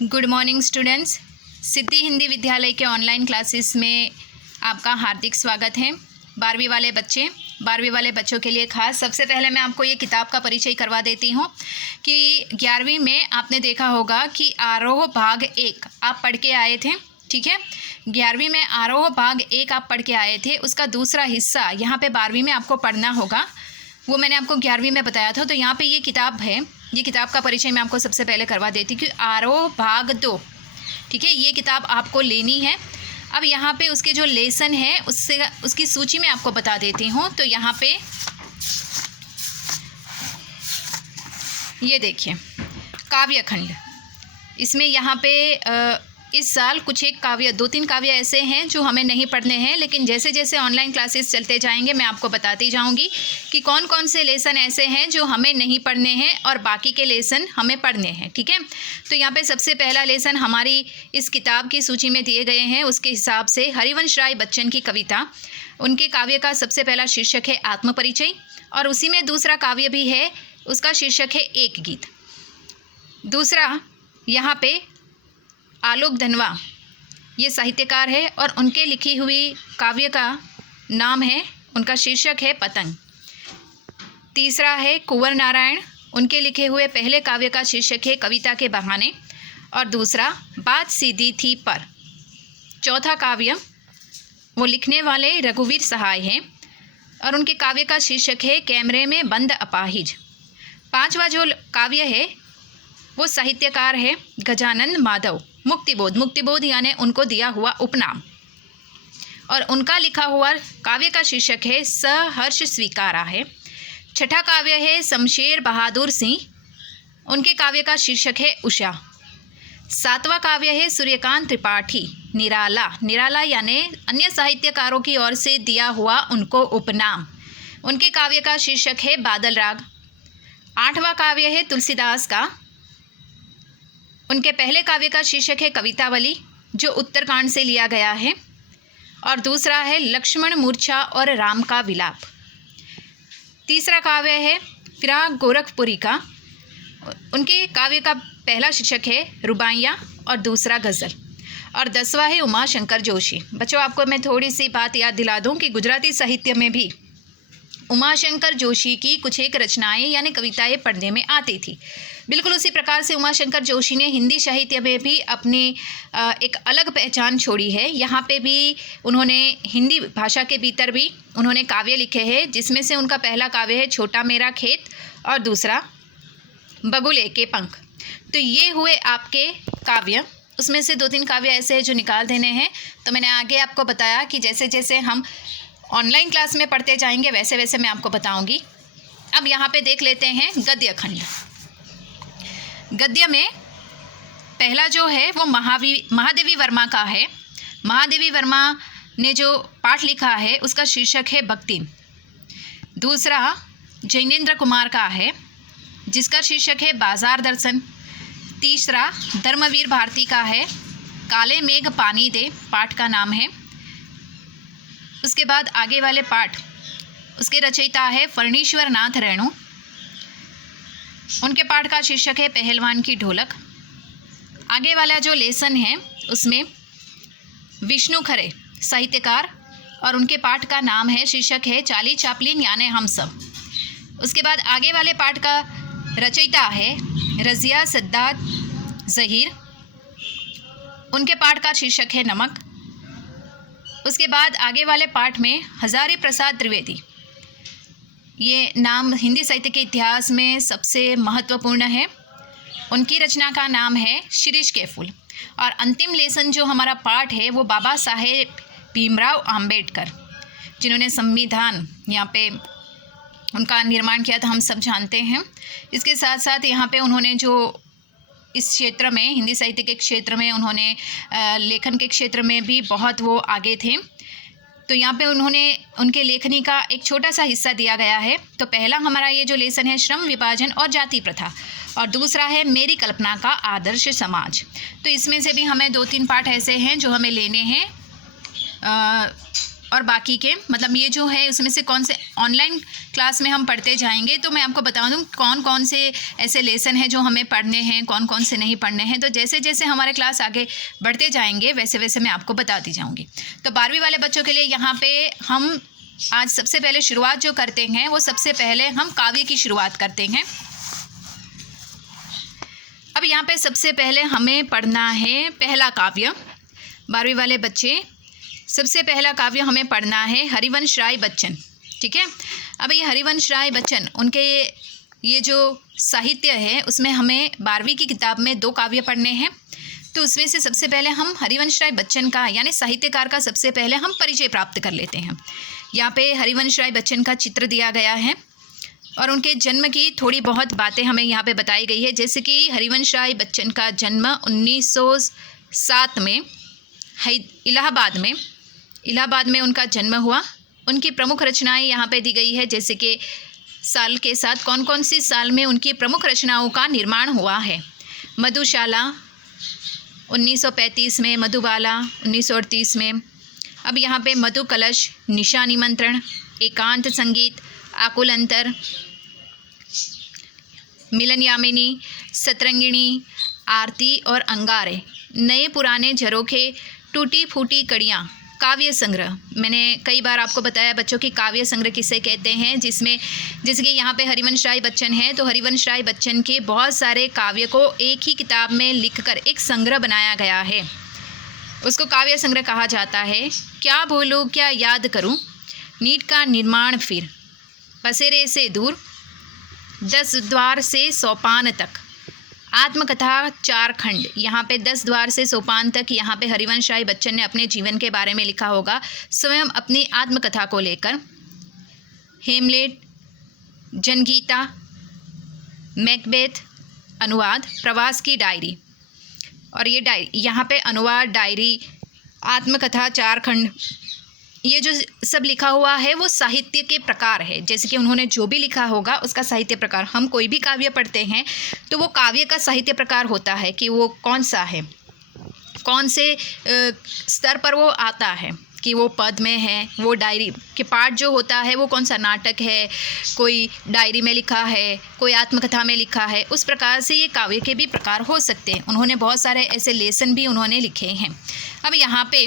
Good morning students. Siddhi Hindi Vidyalaya के online classes में आपका हार्दिक स्वागत है। 12वीं वाले बच्चों के लिए खास सबसे पहले मैं आपको ये किताब का परिचय करवा देती हूँ कि 11वीं में आपने देखा होगा कि आरोह भाग 1 आप पढ़ के आए थे। ठीक है, 11वीं में आरोह भाग 1 आप पढ़ के आए थे, उसका दूसरा हिस्सा यहाँ पे 12वीं में आपको पढ़ना होगा। वो मैंने आपको 11वीं में बताया था। तो यहाँ पे ये किताब है, ये किताब का परिचय मैं आपको सबसे पहले करवा देती हूँ कि आरोह भाग 2। ठीक है, ये किताब आपको लेनी है। अब यहाँ पे उसके जो लेसन है उसकी सूची में आपको बता देती हूँ। तो यहाँ पे ये देखिए काव्यखंड, इसमें यहाँ पे इस साल कुछ एक काव्य 2-3 काव्य ऐसे हैं जो हमें नहीं पढ़ने हैं, लेकिन जैसे जैसे ऑनलाइन क्लासेस चलते जाएंगे मैं आपको बताती जाऊंगी कि कौन कौन से लेसन ऐसे हैं जो हमें नहीं पढ़ने हैं और बाकी के लेसन हमें पढ़ने हैं। ठीक है, तो यहाँ पे सबसे पहला लेसन हमारी इस किताब की सूची में दिए गए हैं उसके हिसाब से हरिवंश राय बच्चन की कविता, उनके काव्य का सबसे पहला शीर्षक है आत्मपरिचय और उसी में दूसरा काव्य भी है, उसका शीर्षक है एक गीत। दूसरा यहाँ पे आलोक धनवा, ये साहित्यकार है और उनके लिखी हुई काव्य का नाम है, उनका शीर्षक है पतंग। तीसरा है कुंवर नारायण, उनके लिखे हुए पहले काव्य का शीर्षक है कविता के बहाने और दूसरा बात सीधी थी पर। चौथा काव्य वो लिखने वाले रघुवीर सहाय हैं और उनके काव्य का शीर्षक है कैमरे में बंद अपाहिज। पांचवा जो काव्य है वो साहित्यकार है गजानन माधव, मुक्तिबोध यानी उनको दिया हुआ उपनाम, और उनका लिखा हुआ काव्य का शीर्षक है सहर्ष स्वीकारा है। छठा काव्य है शमशेर बहादुर सिंह, उनके काव्य का शीर्षक है उषा। सातवां काव्य है सूर्यकांत त्रिपाठी निराला यानी अन्य साहित्यकारों की ओर से दिया हुआ उनको उपनाम, उनके काव्य का शीर्षक है बादल राग। आठवां काव्य है तुलसीदास का, उनके पहले काव्य का शीर्षक है कवितावली जो उत्तरकांड से लिया गया है और दूसरा है लक्ष्मण मूर्छा और राम का विलाप। तीसरा काव्य है फिराक गोरखपुरी का, उनके काव्य का पहला शीर्षक है रुबाइयाँ और दूसरा गज़ल। और 10वां है उमाशंकर जोशी। बच्चों, आपको मैं थोड़ी सी बात याद दिला दूं कि गुजराती साहित्य में भी उमाशंकर जोशी की कुछ एक रचनाएं यानी कविताएं पढ़ने में आती थी। बिल्कुल उसी प्रकार से उमाशंकर जोशी ने हिंदी साहित्य में भी अपनी एक अलग पहचान छोड़ी है। यहाँ पे भी उन्होंने हिंदी भाषा के भीतर भी उन्होंने काव्य लिखे हैं, जिसमें से उनका पहला काव्य है छोटा मेरा खेत और दूसरा बगुले के पंख। तो ये हुए आपके काव्य, उसमें से 2-3 काव्य ऐसे हैं जो निकाल देने हैं। तो मैंने आगे आपको बताया कि जैसे जैसे हम ऑनलाइन क्लास में पढ़ते जाएंगे वैसे वैसे मैं आपको बताऊंगी। अब यहाँ पे देख लेते हैं गद्य खंड। गद्य में पहला जो है वो महादेवी वर्मा का है। महादेवी वर्मा ने जो पाठ लिखा है उसका शीर्षक है भक्ति। दूसरा जैनेन्द्र कुमार का है जिसका शीर्षक है बाजार दर्शन। तीसरा धर्मवीर भारती का है काले मेघ पानी दे, पाठ का नाम है। उसके बाद आगे वाले पाठ उसके रचयिता है फर्णीश्वर नाथ रेणु, उनके पाठ का शीर्षक है पहलवान की ढोलक। आगे वाला जो लेसन है उसमें विष्णु खरे साहित्यकार और उनके पाठ का नाम है, शीर्षक है चार्ली चैपलिन यानी हम सब। उसके बाद आगे वाले पाठ का रचयिता है रज़िया सद्दात ज़हीर, उनके पाठ का शीर्षक है नमक। उसके बाद आगे वाले पाठ में हजारी प्रसाद द्विवेदी, ये नाम हिंदी साहित्य के इतिहास में सबसे महत्वपूर्ण है, उनकी रचना का नाम है शिरीष के फूल। और अंतिम लेसन जो हमारा पाठ है वो बाबा साहेब भीमराव आम्बेडकर, जिन्होंने संविधान यहाँ पे उनका निर्माण किया था, हम सब जानते हैं। इसके साथ साथ यहाँ पे उन्होंने जो इस क्षेत्र में हिंदी साहित्य के क्षेत्र में उन्होंने लेखन के क्षेत्र में भी बहुत वो आगे थे। तो यहाँ पे उन्होंने उनके लेखनी का एक छोटा सा हिस्सा दिया गया है। तो पहला हमारा ये जो लेसन है श्रम विभाजन और जाति प्रथा और दूसरा है मेरी कल्पना का आदर्श समाज। तो इसमें से भी हमें 2-3 पाठ ऐसे हैं जो हमें लेने हैं और बाकी के मतलब ये जो है उसमें से कौन से ऑनलाइन क्लास में हम पढ़ते जाएंगे, तो मैं आपको बता दूं कौन कौन से ऐसे लेसन हैं जो हमें पढ़ने हैं, कौन कौन से नहीं पढ़ने हैं। तो जैसे जैसे हमारे क्लास आगे बढ़ते जाएंगे वैसे वैसे मैं आपको बताती जाऊंगी। तो 12वीं वाले बच्चों के लिए यहाँ पे हम आज सबसे पहले शुरुआत जो करते हैं वो सबसे पहले हम काव्य की शुरुआत करते हैं। अब यहाँ पे सबसे पहले हमें पढ़ना है पहला काव्य। 12वीं वाले बच्चे, सबसे पहला काव्य हमें पढ़ना है हरिवंश राय बच्चन, ठीक है। अब ये हरिवंश राय बच्चन, उनके ये जो साहित्य है उसमें हमें 12वीं की किताब में 2 काव्य पढ़ने हैं। तो उसमें से सबसे पहले हम हरिवंश राय बच्चन का यानी साहित्यकार का सबसे पहले हम परिचय प्राप्त कर लेते हैं। यहाँ पे हरिवंश राय बच्चन का चित्र दिया गया है और उनके जन्म की थोड़ी बहुत बातें हमें यहाँ पे बताई गई है। जैसे कि हरिवंश राय बच्चन का जन्म 1907 में इलाहाबाद में उनका जन्म हुआ। उनकी प्रमुख रचनाएं यहाँ पे दी गई है, जैसे कि साल के साथ कौन कौन सी साल में उनकी प्रमुख रचनाओं का निर्माण हुआ है। मधुशाला 1935 में, मधुबाला 1938 में। अब यहाँ पे मधु कलश, निशा निमंत्रण, एकांत संगीत, आकुल अंतर, मिलन यामिनी, सतरंगिणी, आरती और अंगारे, नए पुराने झरोखे, टूटी फूटी कड़ियाँ, काव्य संग्रह। मैंने कई बार आपको बताया बच्चों की काव्य संग्रह किसे कहते हैं, जिसमें जैसे कि यहाँ पे हरिवंश राय बच्चन है तो हरिवंश राय बच्चन के बहुत सारे काव्य को एक ही किताब में लिखकर एक संग्रह बनाया गया है, उसको काव्य संग्रह कहा जाता है। क्या भूलूं क्या याद करूं, नीट का निर्माण फिर, पसेरे से दूर, 10 द्वार से सोपान तक, आत्मकथा 4 खंड। यहाँ पे 10 द्वार से सोपान तक यहाँ पे हरिवंश राय बच्चन ने अपने जीवन के बारे में लिखा होगा, स्वयं अपनी आत्मकथा को लेकर। हेमलेट, जनगीता, मैकबेथ, अनुवाद, प्रवास की डायरी। और ये डायरी यहाँ पे अनुवाद, डायरी, आत्मकथा 4 खंड, ये जो सब लिखा हुआ है वो साहित्य के प्रकार है। जैसे कि उन्होंने जो भी लिखा होगा उसका साहित्य प्रकार, हम कोई भी काव्य पढ़ते हैं तो वो काव्य का साहित्य प्रकार होता है कि वो कौन सा है, कौन से स्तर पर वो आता है, कि वो पद में है, वो डायरी के पाठ जो होता है वो कौन सा नाटक है, कोई डायरी में लिखा है, कोई आत्मकथा में लिखा है। उस प्रकार से ये काव्य के भी प्रकार हो सकते हैं। उन्होंने बहुत सारे ऐसे लेसन भी उन्होंने लिखे हैं। अब यहाँ पे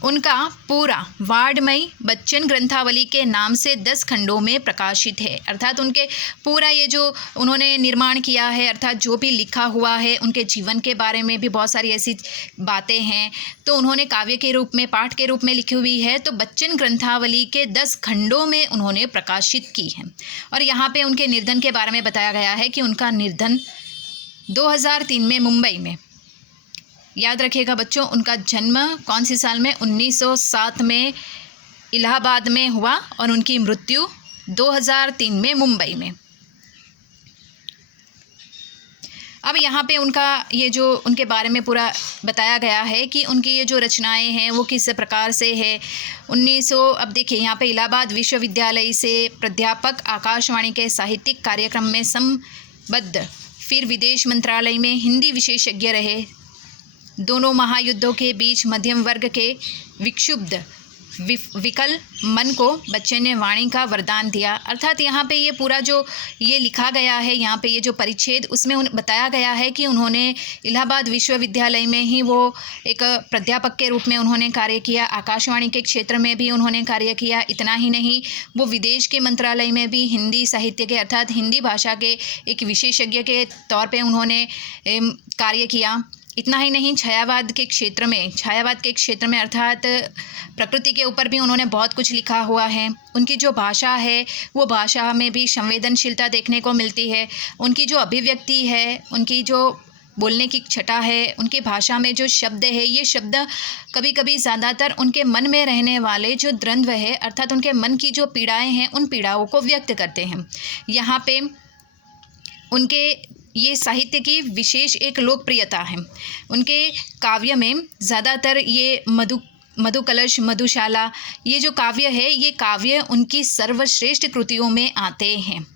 उनका पूरा वाड्मयी बच्चन ग्रंथावली के नाम से 10 खंडों में प्रकाशित है। अर्थात उनके पूरा ये जो उन्होंने निर्माण किया है, अर्थात जो भी लिखा हुआ है उनके जीवन के बारे में भी बहुत सारी ऐसी बातें हैं, तो उन्होंने काव्य के रूप में, पाठ के रूप में लिखी हुई है। तो बच्चन ग्रंथावली के 10 खंडों में उन्होंने प्रकाशित की है। और यहाँ पे उनके निर्धन के बारे में बताया गया है कि उनका निर्धन 2003 में मुंबई में, याद रखिएगा बच्चों, उनका जन्म कौन सी साल में, 1907 में इलाहाबाद में हुआ और उनकी मृत्यु 2003 में मुंबई में। अब यहाँ पे उनका ये जो उनके बारे में पूरा बताया गया है कि उनकी ये जो रचनाएं हैं वो किस प्रकार से है। 1900 अब देखिए यहाँ पे इलाहाबाद विश्वविद्यालय से प्राध्यापक, आकाशवाणी के साहित्यिक कार्यक्रम में संबद्ध, फिर विदेश मंत्रालय में हिंदी विशेषज्ञ रहे। दोनों महायुद्धों के बीच मध्यम वर्ग के विक्षुब्ध विकल मन को बच्चन ने वाणी का वरदान दिया। अर्थात यहाँ पे ये पूरा जो ये लिखा गया है, यहाँ पे ये जो परिच्छेद, उसमें बताया गया है कि उन्होंने इलाहाबाद विश्वविद्यालय में ही वो एक प्राध्यापक के रूप में उन्होंने कार्य किया, आकाशवाणी के क्षेत्र में भी उन्होंने कार्य किया। इतना ही नहीं, वो विदेश के मंत्रालय में भी हिंदी साहित्य के अर्थात हिंदी भाषा के एक विशेषज्ञ के तौर पर उन्होंने कार्य किया। इतना ही नहीं, छायावाद के क्षेत्र में अर्थात प्रकृति के ऊपर भी उन्होंने बहुत कुछ लिखा हुआ है। उनकी जो भाषा है वो भाषा में भी संवेदनशीलता देखने को मिलती है। उनकी जो अभिव्यक्ति है, उनकी जो बोलने की छटा है, उनकी भाषा में जो शब्द है, ये शब्द कभी कभी ज़्यादातर उनके मन में रहने वाले जो द्वंद्व है, अर्थात उनके मन की जो पीड़ाएँ हैं, उन पीड़ाओं को व्यक्त करते हैं। यहाँ पे उनके ये साहित्य की विशेष एक लोकप्रियता है। उनके काव्य में ज़्यादातर ये मधु कलश, मधुशाला, ये जो काव्य है, ये काव्य उनकी सर्वश्रेष्ठ कृतियों में आते हैं।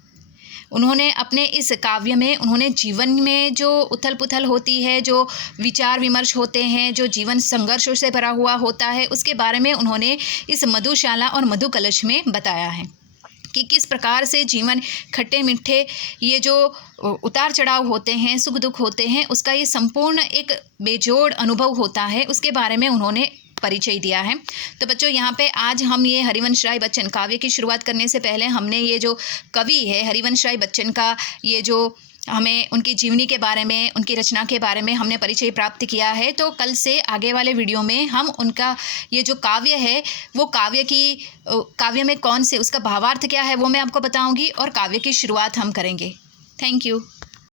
उन्होंने अपने इस काव्य में उन्होंने जीवन में जो उथल पुथल होती है, जो विचार विमर्श होते हैं, जो जीवन संघर्षों से भरा हुआ होता है, उसके बारे में उन्होंने इस मधुशाला और मधु कलश में बताया है कि किस प्रकार से जीवन खट्टे मीठे ये जो उतार चढ़ाव होते हैं, सुख दुख होते हैं, उसका ये संपूर्ण एक बेजोड़ अनुभव होता है, उसके बारे में उन्होंने परिचय दिया है। तो बच्चों, यहाँ पे आज हम ये हरिवंश राय बच्चन काव्य की शुरुआत करने से पहले हमने ये जो कवि है हरिवंश राय बच्चन का ये जो हमें उनकी जीवनी के बारे में, उनकी रचना के बारे में हमने परिचय प्राप्त किया है। तो कल से आगे वाले वीडियो में हम उनका ये जो काव्य है वो काव्य में कौन से उसका भावार्थ क्या है वो मैं आपको बताऊंगी और काव्य की शुरुआत हम करेंगे। Thank you.